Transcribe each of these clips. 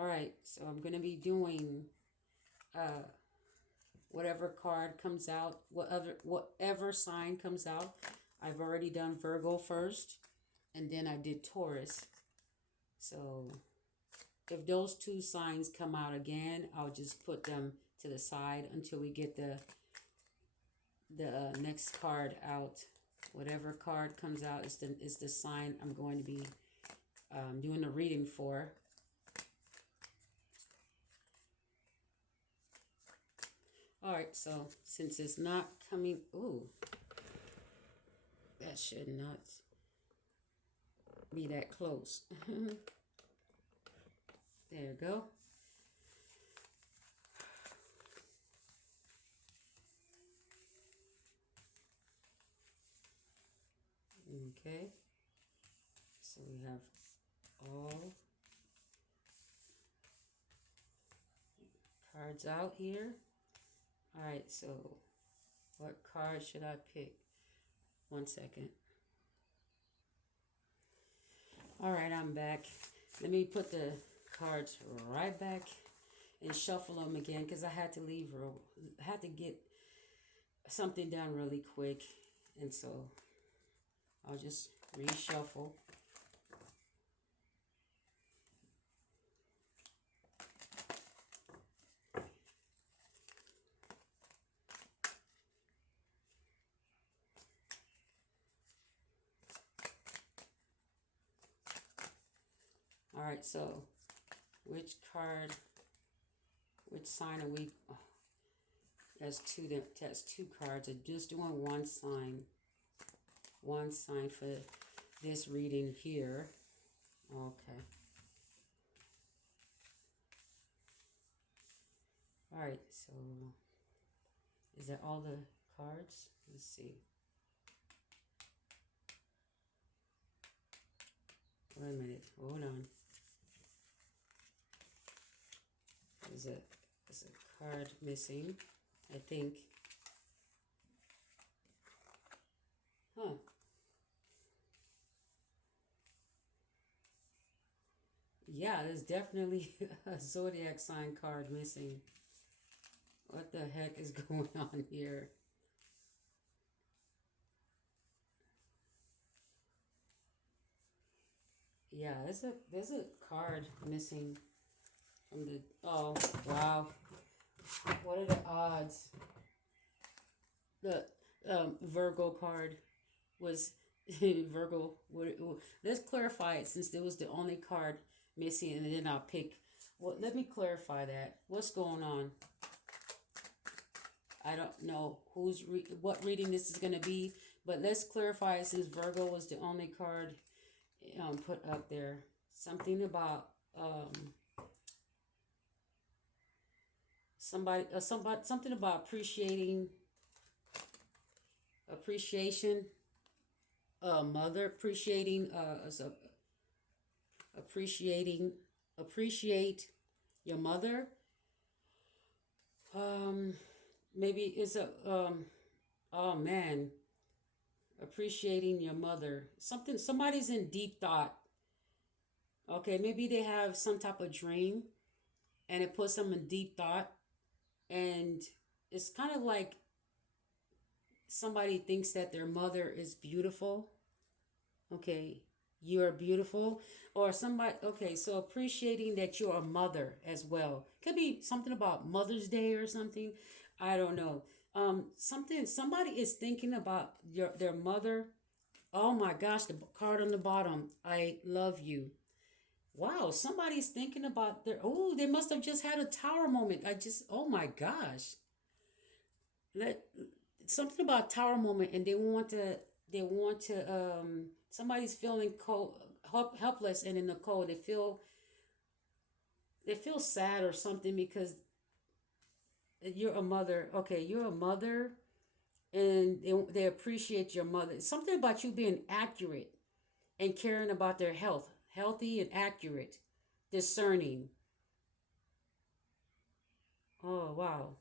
All right, so I'm going to be doing uh, whatever card comes out, whatever sign comes out. I've already done Virgo first, and then I did Taurus. So if those two signs come out again, I'll just put them to the side until we get the next card out. Whatever card comes out is the sign I'm going to be doing the reading for. All right, so since it's not coming, ooh, that should not be that close. There you go. Okay, so we have all cards out here. All right, so what card should I pick? 1 second. All right, I'm back. Let me put the cards right back and shuffle them again because I had to leave. I had to get something done really quick, and so I'll just reshuffle. All right, so which card, which sign are we? Oh, that's two cards. I'm just doing one sign for this reading here. Okay. All right, so is that all the cards? Let's see. Wait a minute. Hold on. There's a card missing, I think. Huh. Yeah, there's definitely a zodiac sign card missing. What the heck is going on here? Yeah, there's a card missing from the. Oh wow, what are the odds? The Virgo card was Virgo. Let's clarify it since it was the only card missing, and then I'll pick. Well, let me clarify that. What's going on? I don't know what reading this is going to be, but let's clarify it since Virgo was the only card put up there. Something about something about appreciation, mother appreciating, appreciating, appreciate your mother. Um, maybe it's a oh man, appreciating your mother. Somebody's in deep thought. Okay, maybe they have some type of dream, and it puts them in deep thought, and it's kind of like somebody thinks that their mother is beautiful. Okay, you are beautiful. Or somebody, okay, so appreciating that you're a mother as well. Could be something about Mother's Day or something. I don't know. Somebody is thinking about their mother. Oh my gosh, the card on the bottom. I love you. Wow, somebody's thinking about oh, they must have just had a tower moment. Oh my gosh. Let something about tower moment, and they want to somebody's feeling cold, helpless, and in the cold they feel sad or something because you're a mother. Okay, you're a mother, and they appreciate your mother. Something about you being accurate and caring about their health, healthy and accurate, discerning. Oh wow.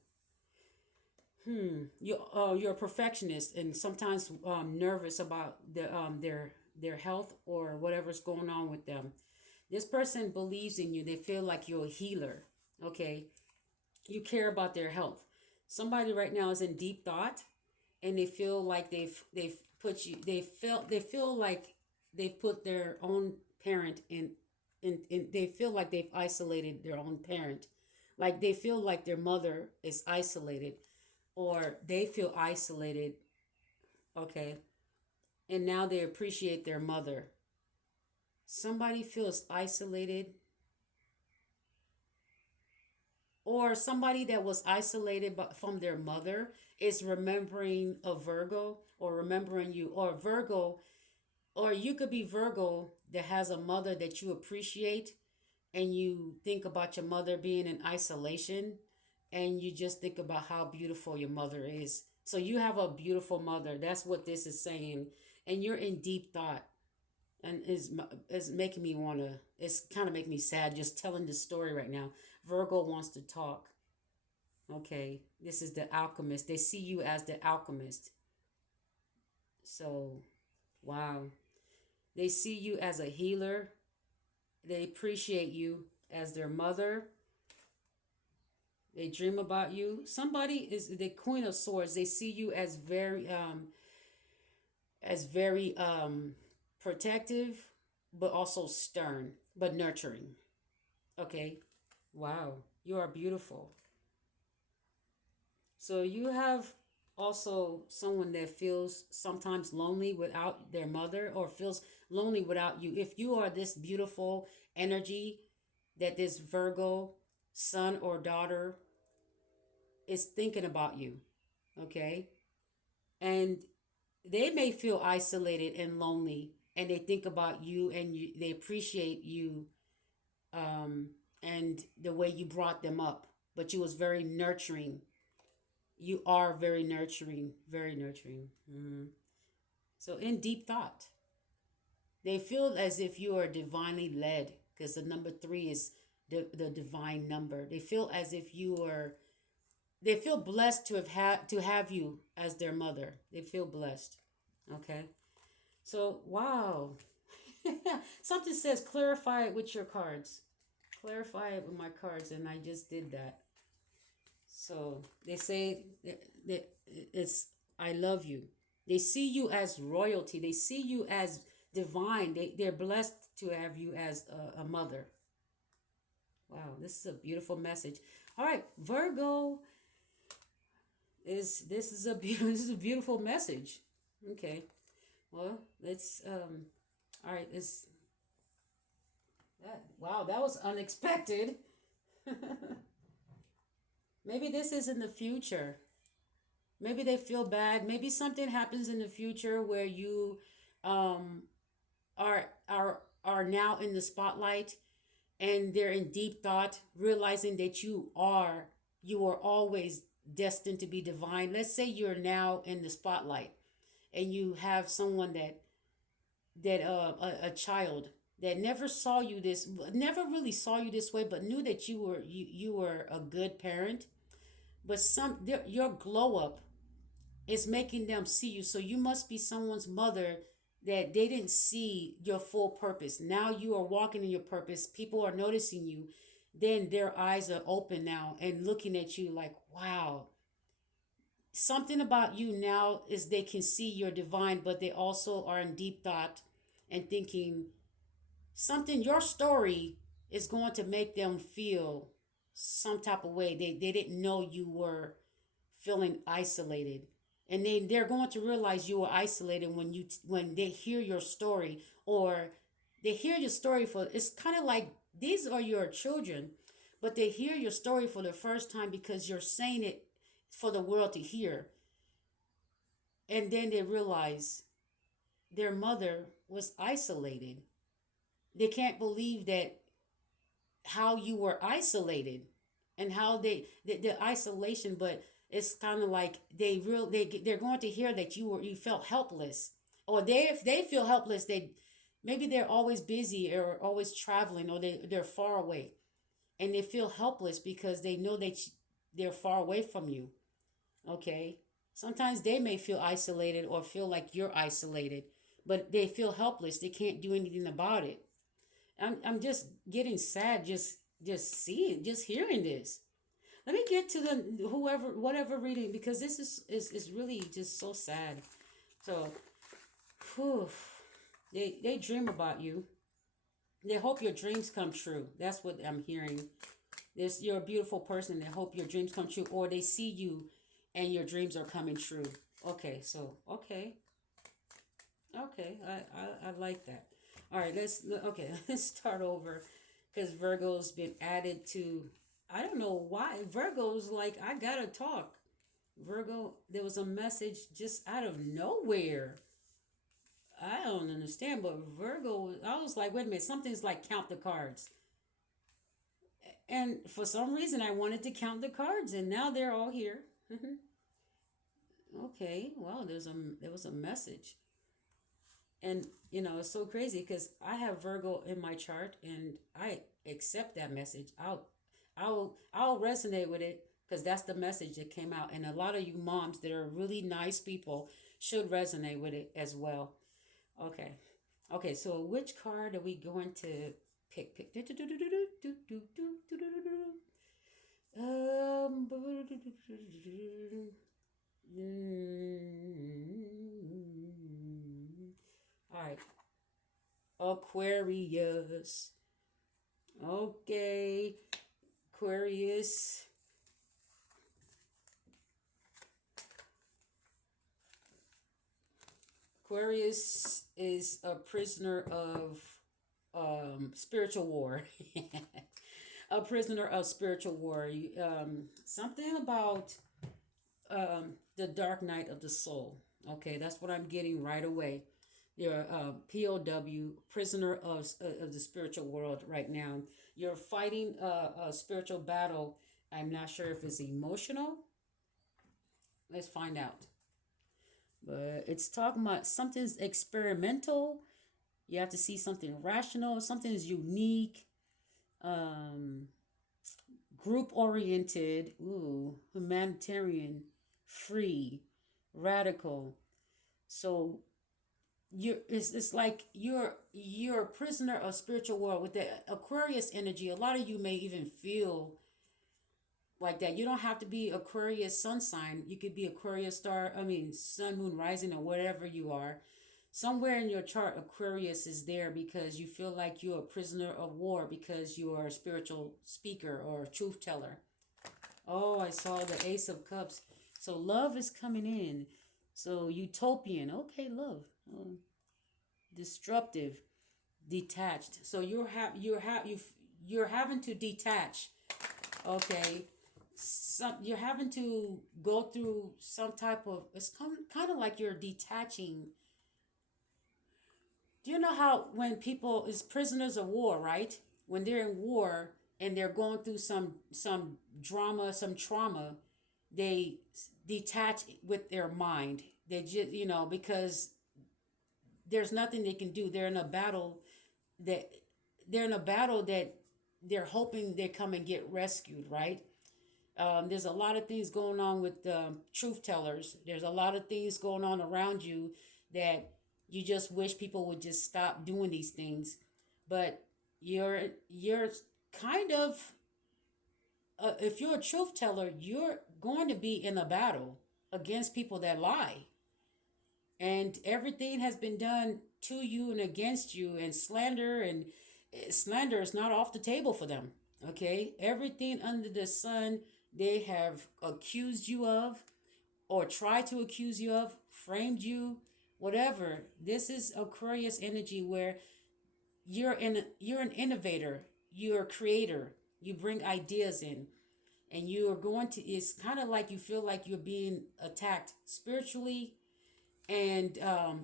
You're a perfectionist and sometimes nervous about their health or whatever's going on with them. This person believes in you. They feel like you're a healer. Okay. You care about their health. Somebody right now is in deep thought, and they feel like they've put you they feel like they've put their own parent in they feel like they've isolated their own parent. Like they feel like their mother is isolated, or they feel isolated. Okay. And now they appreciate their mother. Somebody feels isolated, or somebody that was isolated from their mother is remembering a Virgo, or remembering you, or Virgo, or you could be Virgo that has a mother that you appreciate, and you think about your mother being in isolation, and you just think about how beautiful your mother is. So you have a beautiful mother. That's what this is saying. And you're in deep thought, and is making me want to, it's kind of making me sad just telling this story right now. Virgo wants to talk. Okay, this is the alchemist. They see you as the alchemist. So, wow. They see you as a healer. They appreciate you as their mother. They dream about you. Somebody is the Queen of Swords. They see you as very protective, but also stern, but nurturing. Okay. Wow. You are beautiful. So you have also someone that feels sometimes lonely without their mother, or feels lonely without you. If you are this beautiful energy that this Virgo son or daughter is thinking about you, okay? And they may feel isolated and lonely, and they think about you, and they appreciate you, um, and the way you brought them up. But you was very nurturing. You are very nurturing, very nurturing. So in deep thought, they feel as if you are divinely led, because the number three is the divine number. They feel as if you are. They feel blessed to have you as their mother. They feel blessed. Okay. So wow. Something says clarify it with your cards. Clarify it with my cards, and I just did that. So they say that it's I love you. They see you as royalty. They see you as divine. They're blessed to have you as a mother. Wow, this is a beautiful message. All right, Virgo is this is a this is a beautiful message. Okay, well let's all right, let's that wow, that was unexpected. Maybe this is in the future. Maybe they feel bad. Maybe something happens in the future where you um are now in the spotlight, and they're in deep thought, realizing that you are always destined to be divine. Let's say you're now in the spotlight, and you have someone a child that never really saw you this way, but knew that you were a good parent. But your glow up is making them see you. So you must be someone's mother that they didn't see your full purpose. Now you are walking in your purpose. People are noticing you. Then their eyes are open now and looking at you like, wow. Something about you now is they can see you're divine, but they also are in deep thought and thinking something, your story is going to make them feel some type of way. They didn't know you were feeling isolated, and they're going to realize you were isolated when they hear your story, or they hear your story for it's kind of like these are your children, but they hear your story for the first time because you're saying it for the world to hear. And then they realize their mother was isolated. They can't believe that how you were isolated, and how the isolation, but it's kind of like they're going to hear that you felt helpless, or they if they feel helpless, they maybe they're always busy or always traveling, or they're far away, and they feel helpless because they know that they're far away from you. Okay, sometimes they may feel isolated or feel like you're isolated, but they feel helpless, they can't do anything about it. I'm just getting sad just seeing, just hearing this. Let me get to the whoever whatever reading, because this is really just so sad. So, whew, they dream about you. They hope your dreams come true. That's what I'm hearing. This, you're a beautiful person. They hope your dreams come true, or they see you and your dreams are coming true. Okay, so okay, I like that. All right, okay, let's start over, because Virgo's been added to. I don't know why Virgo's like, I gotta talk. Virgo, there was a message just out of nowhere. I don't understand, but Virgo, I was like, wait a minute, something's like count the cards. And for some reason, I wanted to count the cards, and now they're all here. Okay, well, there was a message, and it's so crazy because I have Virgo in my chart, and I accept that message. I'll resonate with it because that's the message that came out, and a lot of you moms that are really nice people should resonate with it as well. Okay. Okay, so which card are we going to pick? Pick. Um, all right. Aquarius. Okay. Aquarius. Aquarius is a prisoner of spiritual war. A prisoner of spiritual war. Something about the dark night of the soul. Okay, that's what I'm getting right away. You're a POW, prisoner of the spiritual world right now. You're fighting a spiritual battle. I'm not sure if it's emotional. Let's find out. But it's talking about something's experimental. You have to see something rational, something is unique, um, group oriented, ooh, humanitarian, free, radical. So it's like you're a prisoner of spiritual world with the Aquarius energy. A lot of you may even feel like that. You don't have to be Aquarius sun sign. You could be Aquarius star, I mean sun, moon, rising, or whatever you are. Somewhere in your chart, Aquarius is there because you feel like you're a prisoner of war because you are a spiritual speaker or a truth teller. Oh, I saw the Ace of Cups. So love is coming in. So utopian. Okay, love. Disruptive, detached. So you're having to detach. Okay. You're having to go through some type of, it's kind of like you're detaching. Do you know how when people is prisoners of war, right? When they're in war and they're going through some drama, some trauma, they detach with their mind. They just, because there's nothing they can do. That they're in a battle that they're hoping they come and get rescued, right? There's a lot of things going on with truth tellers. There's a lot of things going on around you that you just wish people would just stop doing these things. But you're kind of if you're a truth teller, you're going to be in a battle against people that lie, and everything has been done to you and against you, and slander is not off the table for them. Okay, everything under the sun they have accused you of or tried to accuse you of, framed you, whatever. This is Aquarius energy where you're an innovator, you're a creator, you bring ideas in, and you are going to, it's kind of like you feel like you're being attacked spiritually, and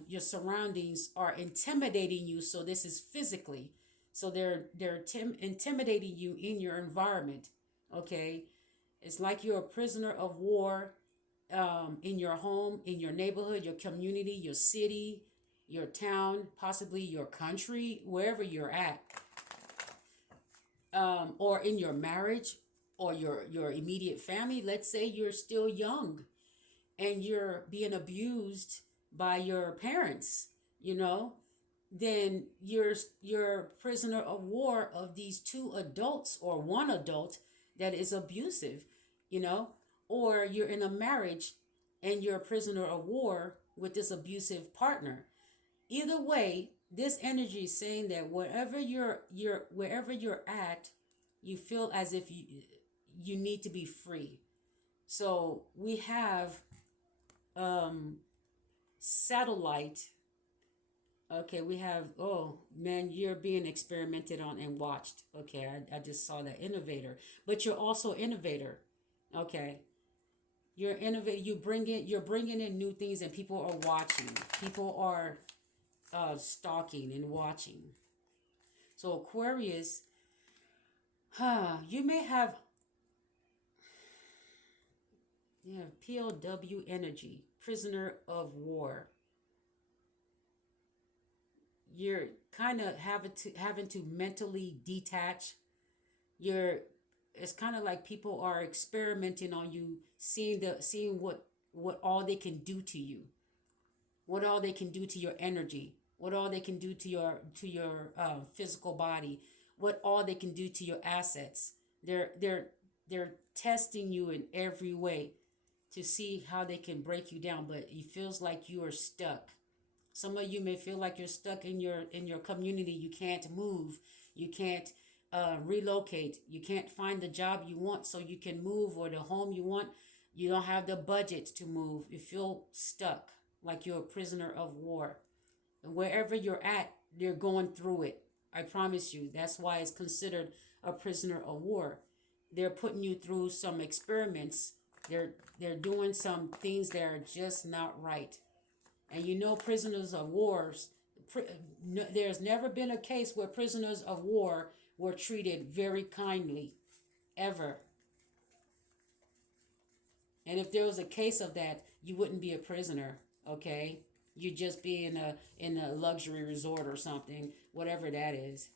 your surroundings are intimidating you. So this is physically, so they're intimidating you in your environment. Okay, it's like you're a prisoner of war, in your home, in your neighborhood, your community, your city, your town, possibly your country, wherever you're at, or in your marriage or your immediate family. Let's say you're still young and you're being abused by your parents, you know, then you're a prisoner of war of these two adults or one adult that is abusive, you know, or you're in a marriage and you're a prisoner of war with this abusive partner. Either way, this energy is saying that wherever you're at, you feel as if you need to be free. So we have um satellite. Okay, we have, oh man, you're being experimented on and watched. Okay, I just saw that innovator, but you're also innovator. Okay, you're innovator. You're bringing in new things, and people are watching. People are stalking and watching. So Aquarius, you may have, yeah, POW energy, prisoner of war. You're kind of having to mentally detach. You're It's kind of like people are experimenting on you, seeing what all they can do to you, what all they can do to your energy, what all they can do to your physical body, what all they can do to your assets. They're testing you in every way to see how they can break you down, but it feels like you are stuck. Some of you may feel like you're stuck in your community. You can't move. You can't relocate. You can't find the job you want so you can move, or the home you want. You don't have the budget to move. You feel stuck, like you're a prisoner of war. And wherever you're at, you're going through it. I promise you. That's why it's considered a prisoner of war. They're putting you through some experiments. They're doing some things that are just not right. And you know, prisoners of wars, there's never been a case where prisoners of war were treated very kindly, ever. And if there was a case of that, you wouldn't be a prisoner, okay? You'd just be in a luxury resort or something, whatever that is.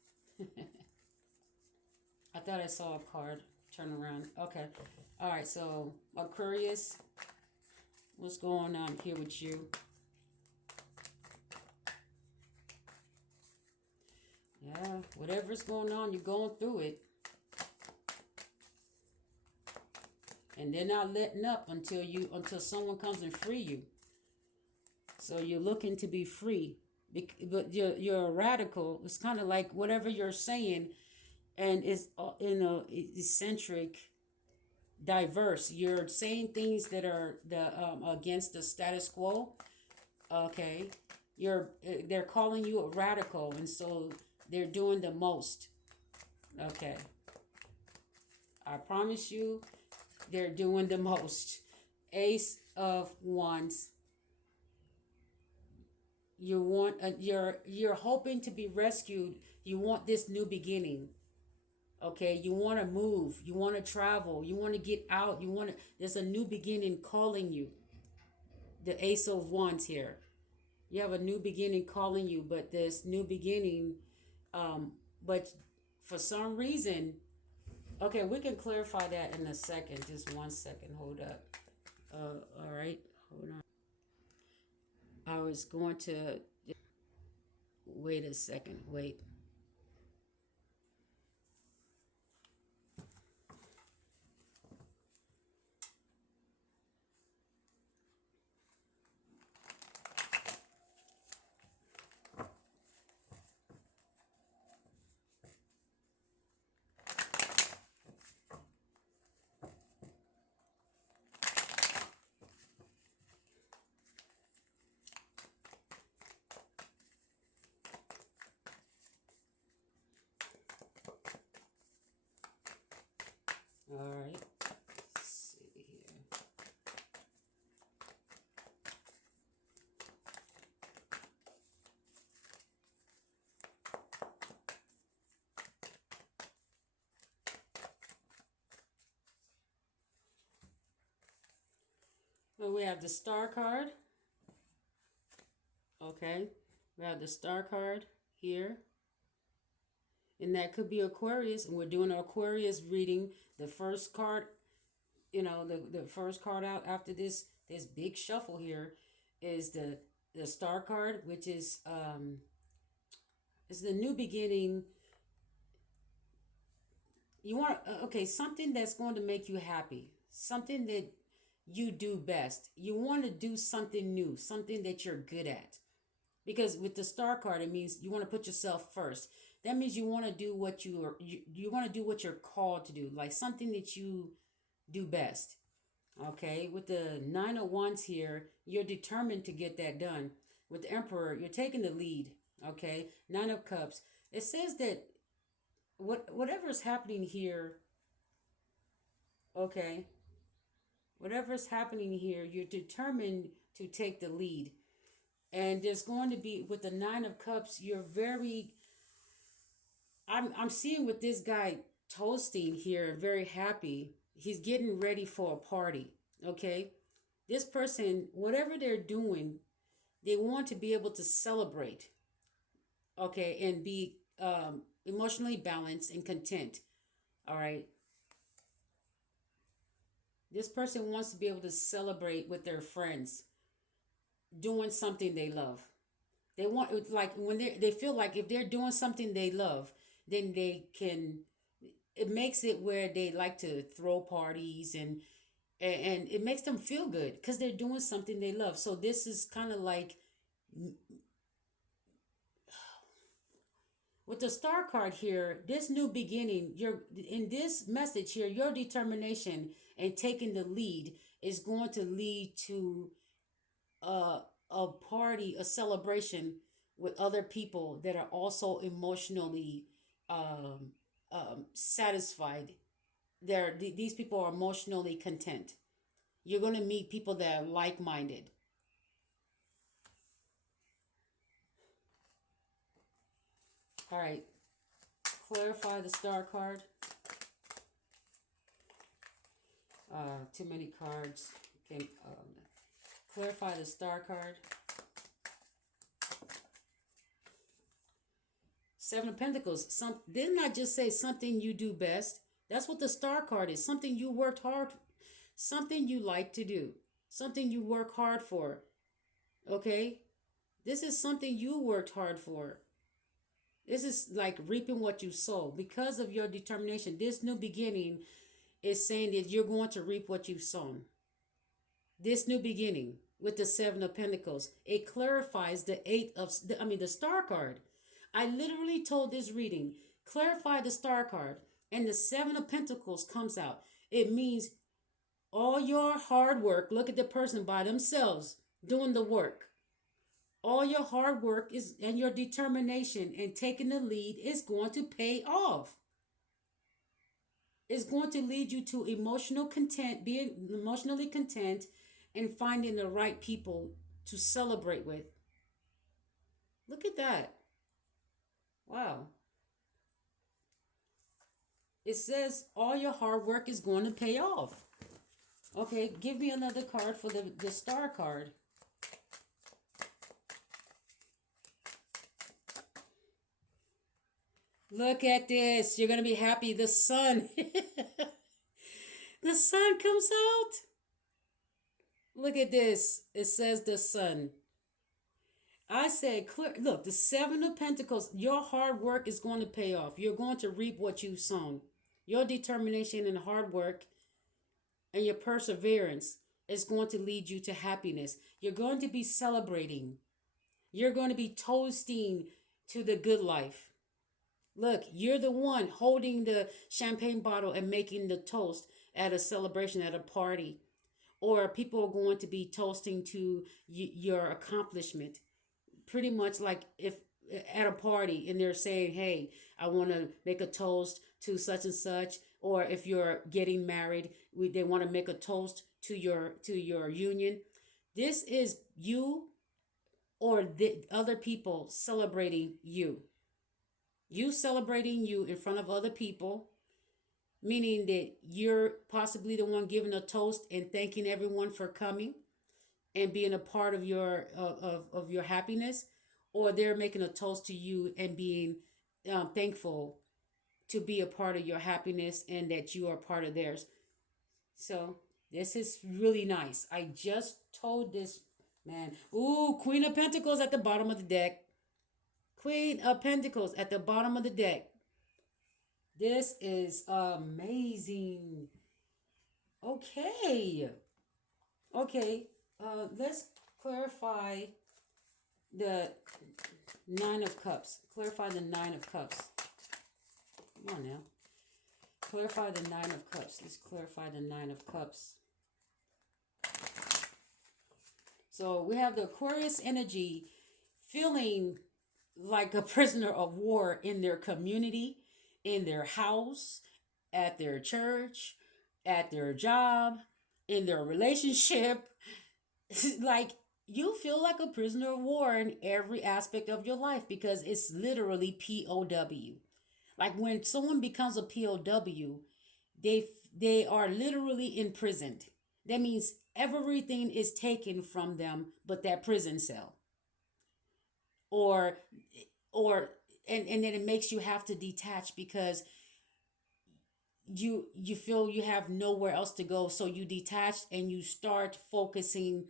I thought I saw a card turn around. Okay. All right, so Aquarius, what's going on here with you? Yeah, whatever's going on, you're going through it. And they're not letting up until someone comes and free you. So you're looking to be free. But you're a radical. It's kind of like whatever you're saying, and it's eccentric, diverse. You're saying things that are against the status quo. Okay, they're calling you a radical, and so they're doing the most. Okay, I promise you, they're doing the most. Ace of Wands. You're hoping to be rescued. You want this new beginning. Okay, you want to move, you want to travel, you want to get out, there's a new beginning calling you. The Ace of Wands here. You have a new beginning calling you, but this new beginning, but for some reason, okay, we can clarify that in a second. Just 1 second. Hold up. All right. Hold on. I was going to wait a second. Wait. All right. Let's see here. Well, we have the Star card. Okay. We have the Star card here. And that could be Aquarius. And we're doing an Aquarius reading. The first card, the first card out after this big shuffle here is the Star card, which is It's the new beginning. You want okay, something that's going to make you happy, something that you do best. You want to do something new, something that you're good at. Because with the star card, it means you want to put yourself first. That means you want to do what you want to do what you're called to do, like something that you do best. Okay, with the nine of wands here, you're determined to get that done. With the emperor, you're taking the lead. Okay, nine of cups. It says that whatever's happening here, okay, whatever's happening here, you're determined to take the lead. And there's going to be with the nine of cups, you're very I'm seeing with this guy toasting here, very happy. He's getting ready for a party. Okay. This person, whatever they're doing, they want to be able to celebrate. Okay, and be emotionally balanced and content. All right. This person wants to be able to celebrate with their friends, doing something they love. They want like when they feel like if they're doing something they love, then they can. It makes it where they like to throw parties and it makes them feel good because they're doing something they love. So this is kind of like with the star card here, this new beginning. You're in this message here. Your determination and taking the lead is going to lead to a a party, a celebration with other people that are also emotionally um, satisfied. These people are emotionally content. You're going to meet people that are like minded. All right, clarify the star card. Too many cards. Can clarify the star card. Seven of Pentacles. Didn't I just say something you do best? That's what the star card is. Something you worked hard, something you like to do, something you work hard for. Okay, this is something you worked hard for. This is like reaping what you sow because of your determination. This new beginning is saying that you're going to reap what you've sown. This new beginning with the seven of pentacles, it clarifies the the star card. I literally told this reading, clarify the star card, and the seven of pentacles comes out. It means all your hard work, look at the person by themselves doing the work. All your hard work is and your determination and taking the lead is going to pay off. It's going to lead you to emotional content, being emotionally content, and finding the right people to celebrate with. Look at that. Wow. It says all your hard work is going to pay off. Okay, give me another card for the star card. Look at this. You're going to be happy. The sun. The sun comes out. Look at this. It says the sun. I said, clear. Look, the seven of pentacles. Your hard work is going to pay off. You're going to reap what you've sown. Your determination and hard work and your perseverance is going to lead you to happiness. You're going to be celebrating. You're going to be toasting to the good life. Look, you're the one holding the champagne bottle and making the toast at a celebration, at a party. Or people are going to be toasting to your accomplishment. Pretty much like if at a party and they're saying, hey, I want to make a toast to such and such. Or if you're getting married, they want to make a toast to your union. This is you or the other people celebrating you. You celebrating you in front of other people, meaning that you're possibly the one giving a toast and thanking everyone for coming and being a part of your happiness, or they're making a toast to you and being thankful to be a part of your happiness and that you are part of theirs. So this is really nice. I just told this man, ooh, Queen of Pentacles at the bottom of the deck. Queen of Pentacles at the bottom of the deck. This is amazing. Okay. Okay. Let's clarify the Nine of Cups. Clarify the Nine of Cups. Come on now. Clarify the Nine of Cups. Let's clarify the Nine of Cups. So we have the Aquarius energy feeling like a prisoner of war in their community, in their house, at their church, at their job, in their relationship. Like you feel like a prisoner of war in every aspect of your life because it's literally POW. Like when someone becomes a POW, they they are literally imprisoned. That means everything is taken from them but that prison cell. Or or and then it makes you have to detach because you feel you have nowhere else to go, so you detach and you start focusing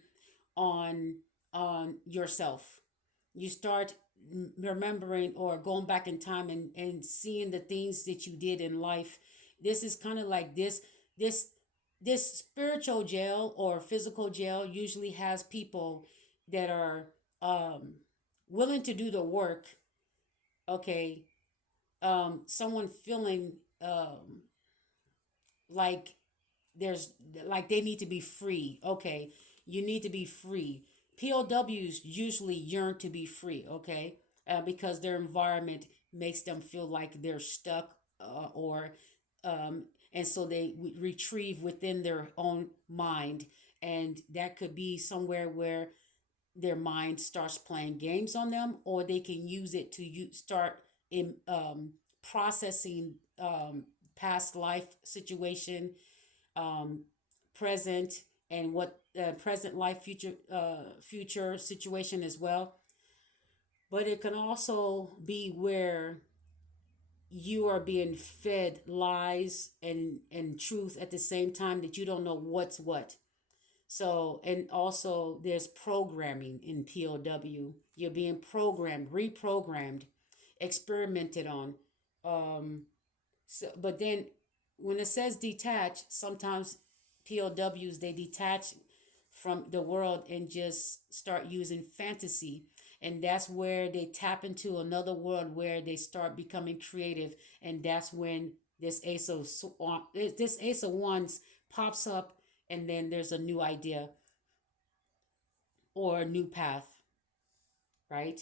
on yourself. You start remembering or going back in time and seeing the things that you did in life. This is kind of like this this spiritual jail or physical jail usually has people that are um willing to do the work. Okay. Someone feeling like there's like they need to be free. Okay, you need to be free. POWs usually yearn to be free. Okay, because their environment makes them feel like they're stuck, or um, and so they retrieve within their own mind, and that could be somewhere where their mind starts playing games on them, or they can use it to start in processing past life situation, um, present, and what present life future situation as well. But it can also be where you are being fed lies and truth at the same time that you don't know what's what. So, and also there's programming in POW. You're being programmed, reprogrammed, experimented on. Um, so, but then when it says detach, sometimes POWs they detach from the world and just start using fantasy. And that's where they tap into another world where they start becoming creative. And that's when this Ace of Wands pops up, and then there's a new idea or a new path, right?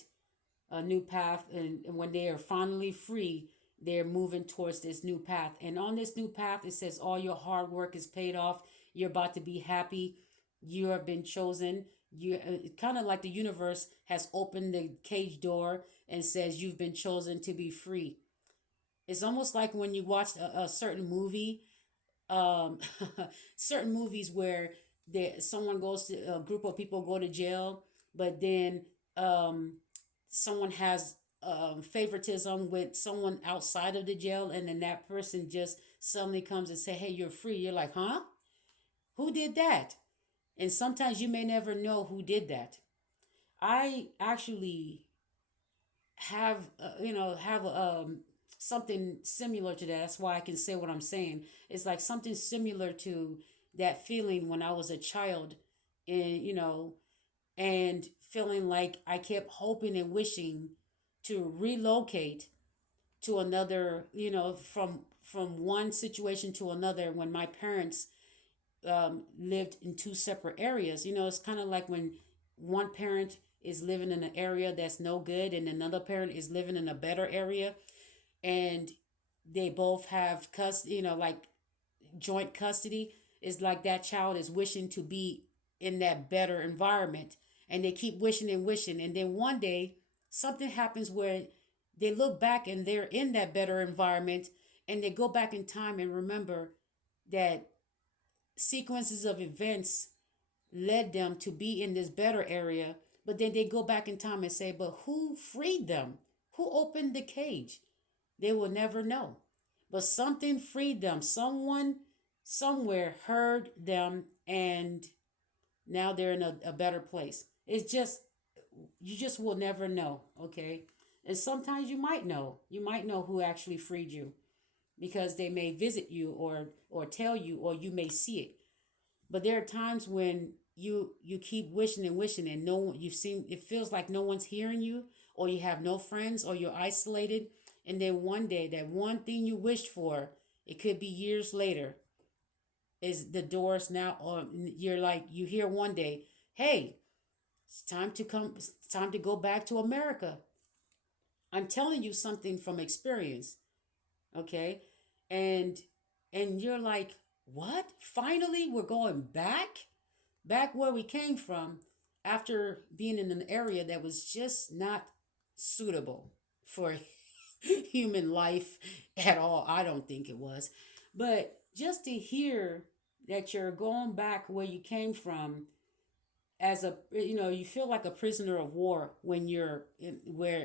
A new path, and when they are finally free, they're moving towards this new path. And on this new path, it says all your hard work is paid off. You're about to be happy. You have been chosen. You kind of like the universe has opened the cage door and says you've been chosen to be free. It's almost like when you watch a certain movie, um, certain movies where someone goes to a group of people go to jail, but then um, someone has favoritism with someone outside of the jail, and then that person just suddenly comes and say, "Hey, you're free." You're like, "Huh? Who did that?" And sometimes you may never know who did that. I actually have something similar to that. That's why I can say what I'm saying. It's like something similar to that feeling when I was a child, and and feeling like I kept hoping and wishing to relocate to another, from one situation to another when my parents lived in two separate areas. It's kind of like when one parent is living in an area that's no good and another parent is living in a better area, and they both have like joint custody. Is like that child is wishing to be in that better environment, and they keep wishing and wishing, and then one day something happens where they look back and they're in that better environment, and they go back in time and remember that sequences of events led them to be in this better area. But then they go back in time and say, but who freed them? Who opened the cage? They will never know. But something freed them. Someone somewhere heard them, and now they're in a better place. It's just, you just will never know, okay? And sometimes you might know who actually freed you because they may visit you or tell you, or you may see it. But there are times when you keep wishing and wishing, and no one, you seem, it feels like no one's hearing you, or you have no friends, or you're isolated. And then one day, that one thing you wished for, it could be years later, is the doors now, or you're like, you hear one day, hey, it's time to come, it's time to go back to America. I'm telling you something from experience. Okay. and and you're like, what, finally we're going back where we came from, after being in an area that was just not suitable for human life at all. I don't think it was. But just to hear that you're going back where you came from, as a, you know, you feel like a prisoner of war when you're in, where